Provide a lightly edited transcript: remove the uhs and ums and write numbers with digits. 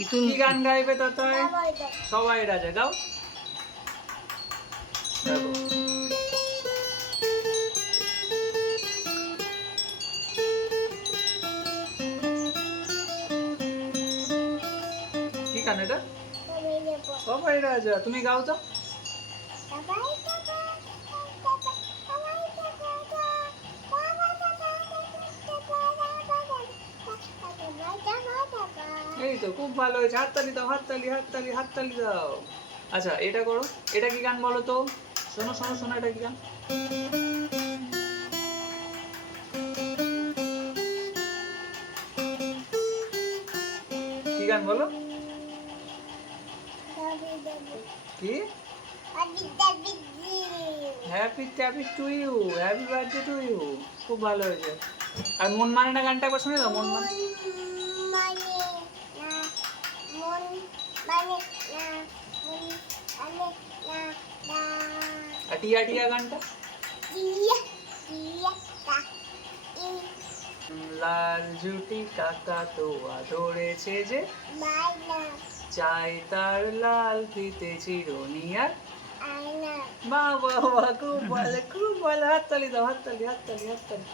দেখি তুমি কি গান গাইবে ততই? সবাই রাজা গাও। কি গান এটা? সবাই রাজা। তুমি গাও তো। এই তো খুব ভালো হয়েছে। হাততালি দাও, হাততালি, হাততালি, হাততালি দাও। আচ্ছা এটা করো। এটা কি গান বলো তো? শোনো শোনো শোনো, এটা কি গান? কি গান বলো? কি? হ্যাপি ট্যাপি to you, happy birthday to you. খুব ভালো হয়েছে। আর মন মানে না গানটা একবার শুনে দাও। মন মানে আর টিয়া টিয়া গানটা। লাল জুটি কাকা তোয়া ধরেছে যে, চাই তার লাল ফিতে চিরুনি আর। বাহ বাহ বাহ, খুব ভালো খুব ভালো। হাততালি দাও, হাততালি, হাততালি, হাততালি।